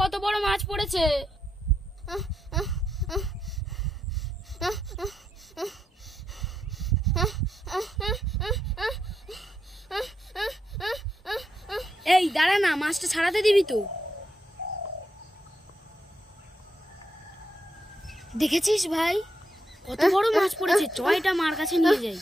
কত বড় মাছ পড়েছে। এই দাঁড়া না, মাছটা ছাড়াতে দিবি তো? দেখেছিস ভাই কত বড় মাছ পড়েছে, চয়টা মার কাছে নিয়ে যাই।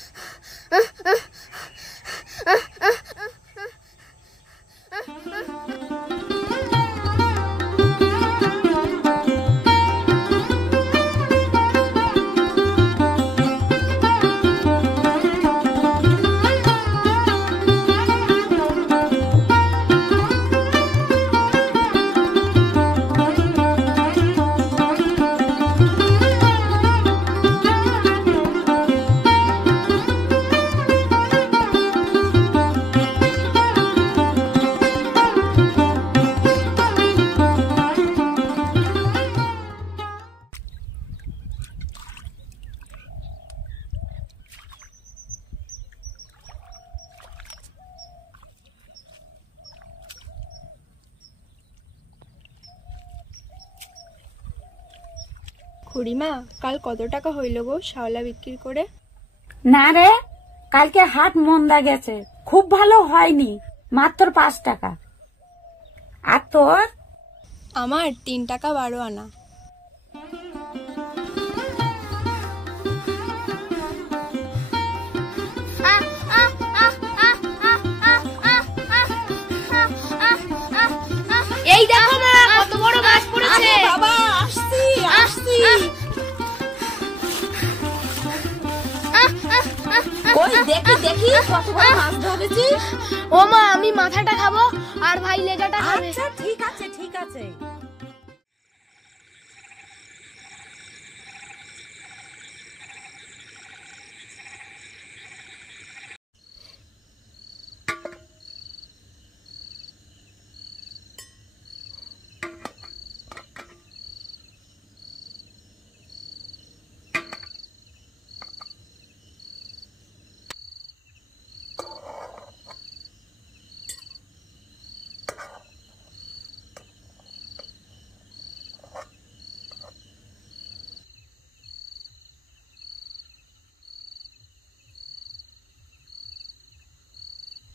খুড়িমা, কাল কত টাকা হইল গো শাওলা বিক্রি করে? না রে, কালকে হাট মন্দা গেছে, খুব ভালো হয়নি, মাত্র 5 টাকা। আর তোর? আমার 3 টাকা 12 আনা। এই দেখো মা, কত বড় মাছ পড়েছে। বাবা আসছি আসছি। ওই দেখি দেখি কত বড় মাছ ধরেছিস। ও মা, আমি মাথাটা খাবো আর ভাই লেজাটা খাবে। আচ্ছা ঠিক আছে ঠিক আছে।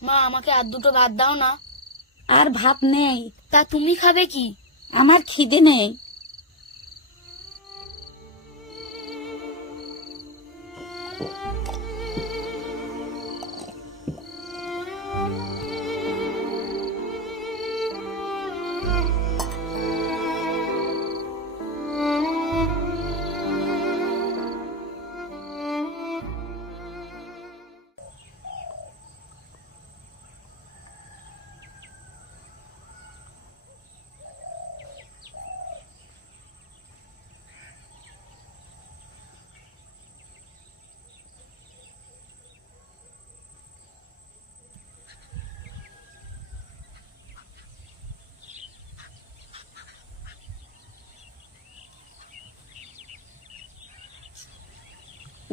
মা, আমাকে আর দুটো ভাত দাও না। আর ভাত নেই। তা তুমি খাবে কি? আমার খিদে নেই।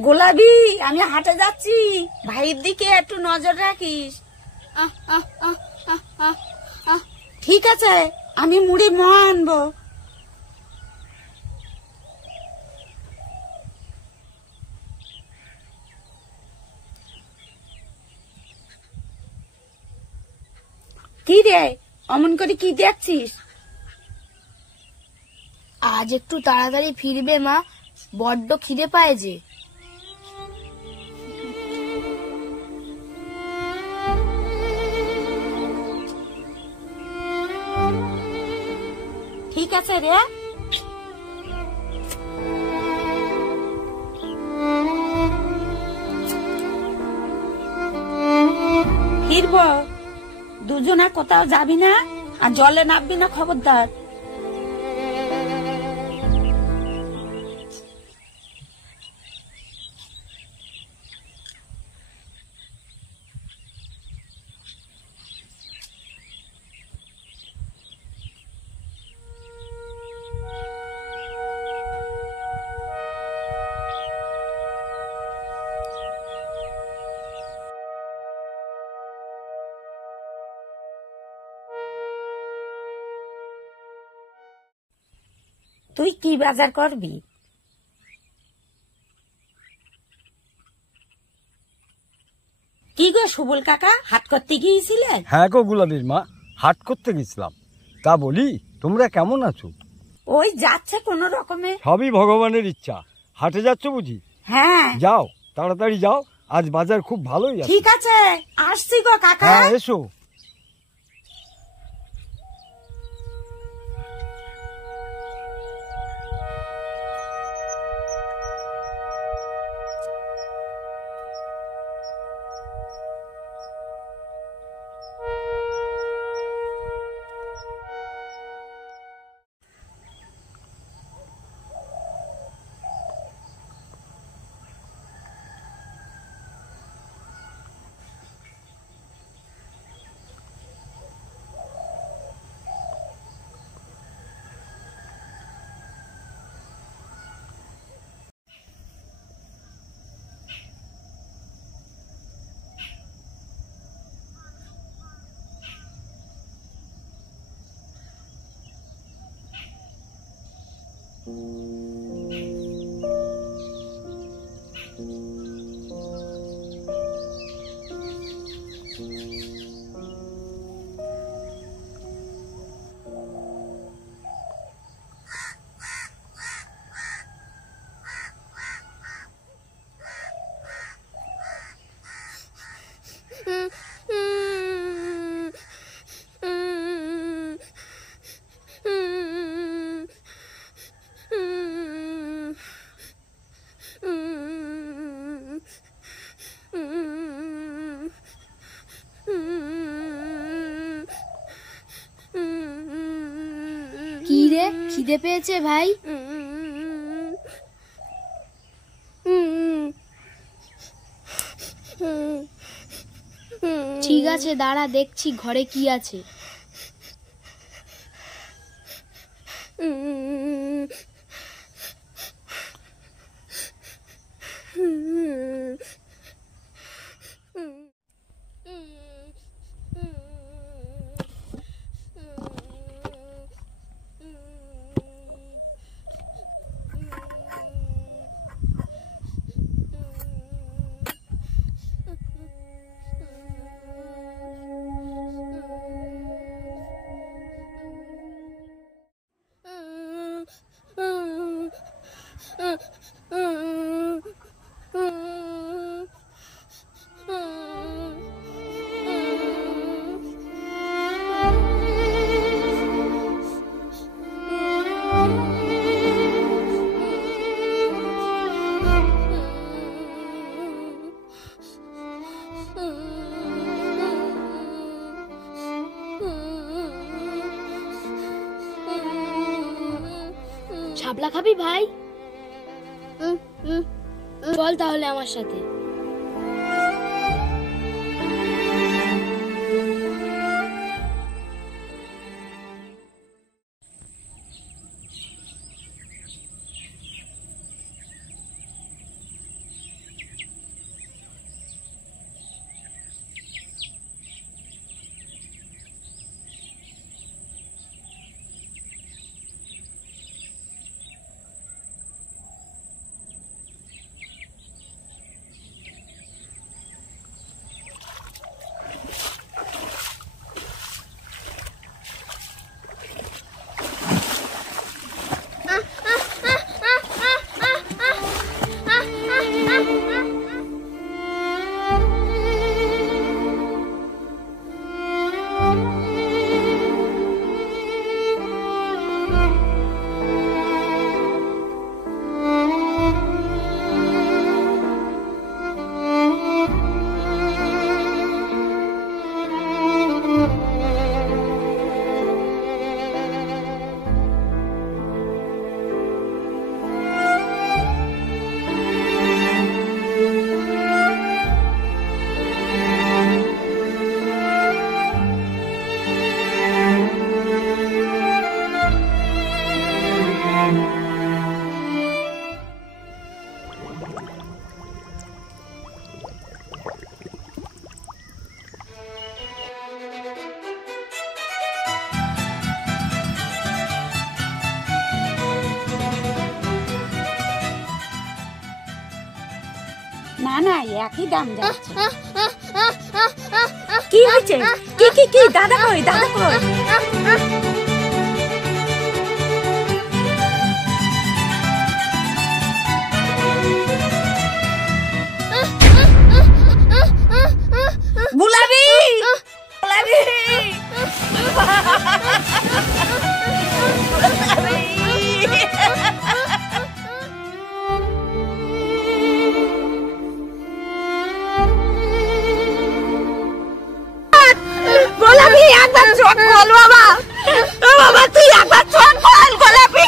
গোলাপি, আমি হাটে যাচ্ছি, ভাইয়ের দিকে একটু নজর রাখিস। ঠিক আছে, আমি মুড়ি মোয়া আনবো। কি রে, অমন করে কি দেখছিস? আজ একটু তাড়াতাড়ি ফিরবে মা, বড্ড খিদে পায় যে। ঠিক আছে রে। ফিরবো, দুজনে কোথাও যাবি না, আর জলে নামবি না, খবরদার। তুই কি বাজার করবি? কি গো সুবল কাকা, হাট করতে গিয়েছিলে? হ্যাঁ গো গুলাবির মা, হাট করতে গেছিলাম। তা বলি, তোমরা কেমন আছো? ওই যাচ্ছে কোন রকমে। সবই ভগবানের ইচ্ছা। হাটে যাচ্ছ বুঝি? হ্যাঁ। যাও, তাড়াতাড়ি যাও, আজ বাজার খুব ভালোই আছে। ঠিক আছে, আসছি গো কাকা। হ্যাঁ, এসো। কি রে, খিদে পেয়েছে ভাই? ঠিক আছে, দাঁড়া, দেখছি ঘরে কি আছে। শাপলা খাবি ভাই? চল তাহলে আমার সাথে। একই দাম যাচ্ছে। কি হয়েছে? কি কি কি দাদা কই, দাদা কই? বুলাবি বুলাবি গোলাপি একবার চোখ খোল বাবা, বাবা তুই একবার চোখ খোল গোলাপি।